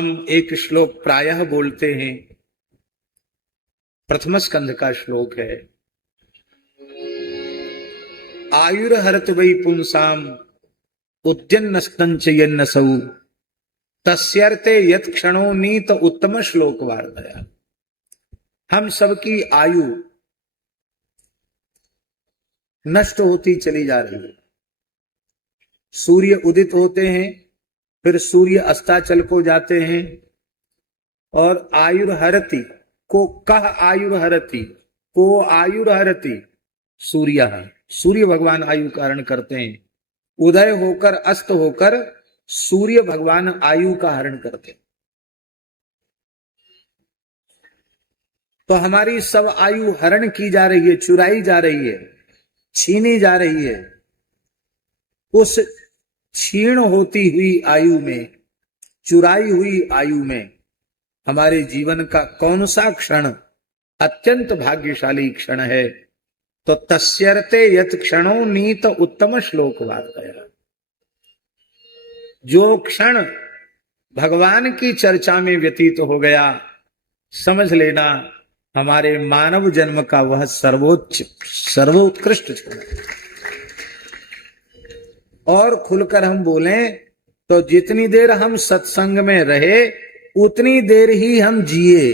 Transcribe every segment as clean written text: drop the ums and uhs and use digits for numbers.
हम एक श्लोक प्रायः बोलते हैं, प्रथम स्कंध का श्लोक है। आयुर्हरत वै पुंसाम उद्यन्नस्तंच यन्नसौ तस्यर्थे यत् क्षणो नीत उत्तम श्लोक वार्तया। हम सबकी आयु नष्ट होती चली जा रही है। सूर्य उदित होते हैं, फिर सूर्य अस्ताचल को जाते हैं, और आयुर्हरति को कह आयुर्हरति को आयुर्हरति सूर्य भगवान आयु का हरण करते हैं। उदय होकर अस्त होकर सूर्य भगवान आयु का हरण करते हैं। तो हमारी सब आयु हरण की जा रही है, चुराई जा रही है, छीनी जा रही है। उस छीण होती हुई आयु में, चुराई हुई आयु में हमारे जीवन का कौन सा क्षण अत्यंत भाग्यशाली क्षण है? तो तस्यर्थे यत् क्षणो नीत उत्तम श्लोक वार्तया। जो क्षण भगवान की चर्चा में व्यतीत हो गया, समझ लेना हमारे मानव जन्म का वह सर्वोत्कृष्ट क्षण। और खुलकर हम बोलें तो जितनी देर हम सत्संग में रहे उतनी देर ही हम जिए।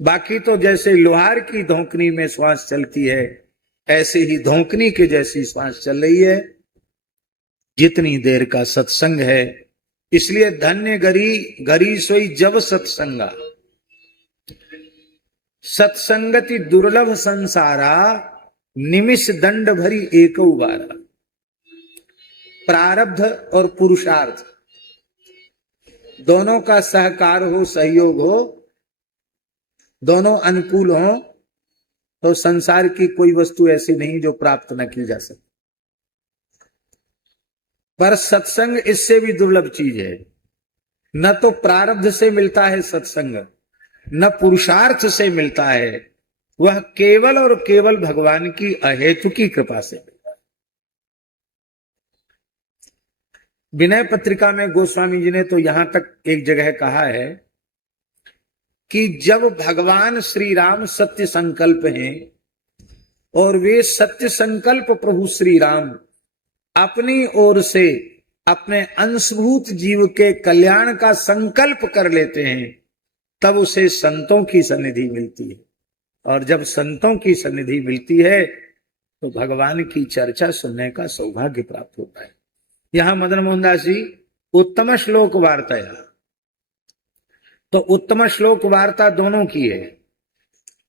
बाकी तो जैसे लोहार की धोकनी में श्वास चलती है, ऐसे ही धोकनी के जैसी श्वास चल रही है जितनी देर का सत्संग है। इसलिए धन्य गरी सोई जब सत्संगा, सत्संगति दुर्लभ संसारा, निमिष दंड भरी एक उबारा। प्रारब्ध और पुरुषार्थ दोनों का सहकार हो, सहयोग हो, दोनों अनुकूल हो, तो संसार की कोई वस्तु ऐसी नहीं जो प्राप्त न की जा सके। पर सत्संग इससे भी दुर्लभ चीज है। न तो प्रारब्ध से मिलता है सत्संग, न पुरुषार्थ से मिलता है, वह केवल और केवल भगवान की अहेतु की कृपा से मिलता है। विनय पत्रिका में गोस्वामी जी ने तो यहां तक एक जगह कहा है कि जब भगवान श्री राम सत्य संकल्प हैं और वे सत्य संकल्प प्रभु श्री राम अपनी ओर से अपने अंशभूत जीव के कल्याण का संकल्प कर लेते हैं, तब उसे संतों की सन्निधि मिलती है। और जब संतों की सन्निधि मिलती है तो भगवान की चर्चा सुनने का सौभाग्य प्राप्त होता है। यहां मदन मोहन दास जी उत्तम श्लोक वार्ताया, तो उत्तम श्लोक वार्ता दोनों की है।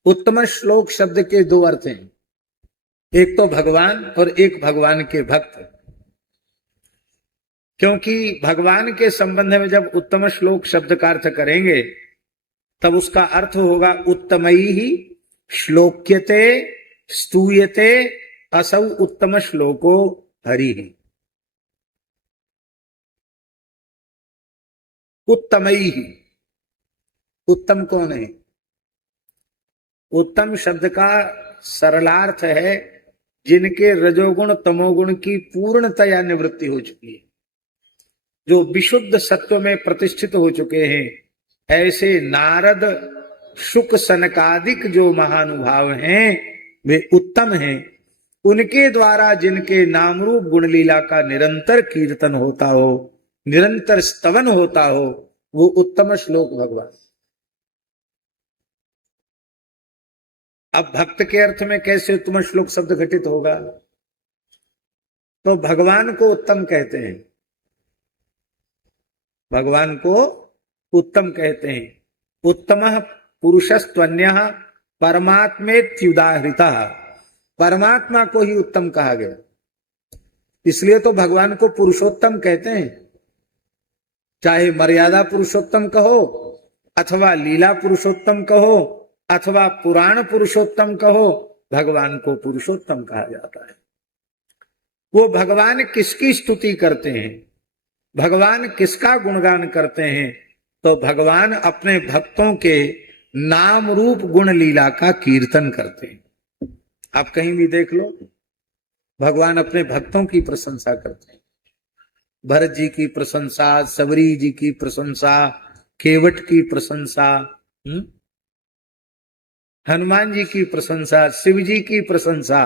उत्तम श्लोक शब्द के दो अर्थ हैं, एक तो भगवान और एक भगवान के भक्त। क्योंकि भगवान के संबंध में जब उत्तम श्लोक शब्द का अर्थ करेंगे तब उसका अर्थ होगा उत्तमैहि श्लोक्यते स्तूयते असौ उत्तम श्लोको हरिः। उत्तमैहि, उत्तम कौन है? उत्तम शब्द का सरलार्थ है जिनके रजोगुण तमोगुण की पूर्णतया निवृत्ति हो चुकी है, जो विशुद्ध सत्व में प्रतिष्ठित हो चुके हैं। ऐसे नारद शुक सनकादिक जो महानुभाव हैं वे उत्तम हैं। उनके द्वारा जिनके नाम रूप गुण लीला का निरंतर कीर्तन होता हो, निरंतर स्तवन होता हो, वो उत्तम श्लोक भगवान। अब भक्त के अर्थ में कैसे उत्तम श्लोक शब्द घटित होगा? तो भगवान को उत्तम कहते हैं, भगवान को उत्तम कहते हैं। उत्तमः पुरुषस्त्वन्यः परमात्मेत्युदाहृतः, परमात्मा को ही उत्तम कहा गया। इसलिए तो भगवान को पुरुषोत्तम कहते हैं। चाहे मर्यादा पुरुषोत्तम कहो, अथवा लीला पुरुषोत्तम कहो, अथवा पुराण पुरुषोत्तम कहो, भगवान को पुरुषोत्तम कहा जाता है। वो भगवान किसकी स्तुति करते हैं, भगवान किसका गुणगान करते हैं? तो भगवान अपने भक्तों के नाम रूप गुण लीला का कीर्तन करते हैं। आप कहीं भी देख लो, भगवान अपने भक्तों की प्रशंसा करते हैं। भरत जी की प्रशंसा, सबरी जी की प्रशंसा, केवट की प्रशंसा, हनुमान जी की प्रशंसा, शिव जी की प्रशंसा,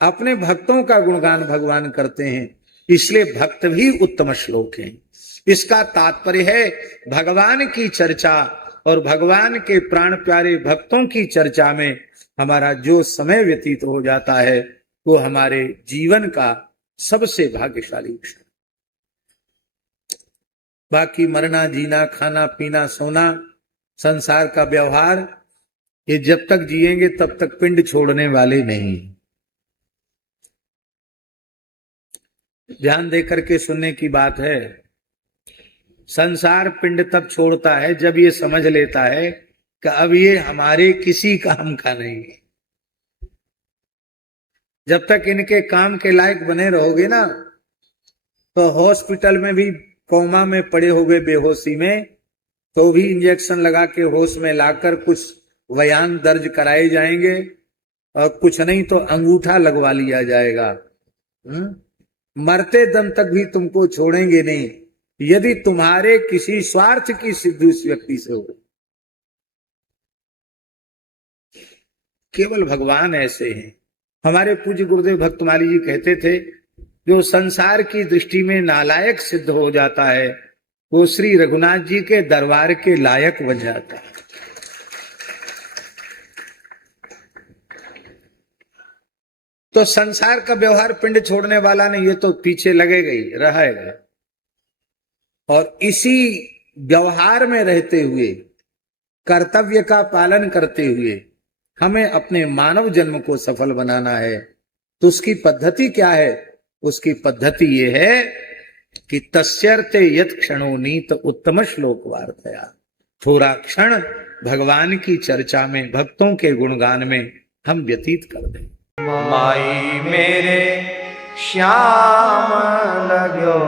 अपने भक्तों का गुणगान भगवान करते हैं। इसलिए भक्त भी उत्तम श्लोक हैं। इसका तात्पर्य है भगवान की चर्चा और भगवान के प्राण प्यारे भक्तों की चर्चा में हमारा जो समय व्यतीत हो जाता है वो हमारे जीवन का सबसे भाग्यशाली क्षण। बाकी मरना जीना, खाना पीना, सोना, संसार का व्यवहार, ये जब तक जिएंगे तब तक पिंड छोड़ने वाले नहीं। ध्यान देकर के सुनने की बात है। संसार पिंड तब छोड़ता है जब ये समझ लेता है कि अब ये हमारे किसी काम का नहीं है। जब तक इनके काम के लायक बने रहोगे ना, तो हॉस्पिटल में भी कोमा में पड़े होगे बेहोशी में, तो भी इंजेक्शन लगा के होश में लाकर कुछ बयान दर्ज कराए जाएंगे और कुछ नहीं तो अंगूठा लगवा लिया जाएगा। मरते दम तक भी तुमको छोड़ेंगे नहीं यदि तुम्हारे किसी स्वार्थ की सिद्धि उस व्यक्ति से हो। केवल भगवान ऐसे हैं। हमारे पूज्य गुरुदेव भक्तमाली जी कहते थे, जो संसार की दृष्टि में नालायक सिद्ध हो जाता है वो श्री रघुनाथ जी के दरबार के लायक बन जाता है। तो संसार का व्यवहार पिंड छोड़ने वाला नहीं, ये तो पीछे लगेगा ही रहेगा। और इसी व्यवहार में रहते हुए, कर्तव्य का पालन करते हुए हमें अपने मानव जन्म को सफल बनाना है। तो उसकी पद्धति क्या है? उसकी पद्धति ये है कि तस्यर्थे यत् क्षणो नीत उत्तम श्लोक वार्तया। थोड़ा क्षण भगवान की चर्चा में, भक्तों के गुणगान में हम व्यतीत कर दें। माई मेरे श्याम लग्यो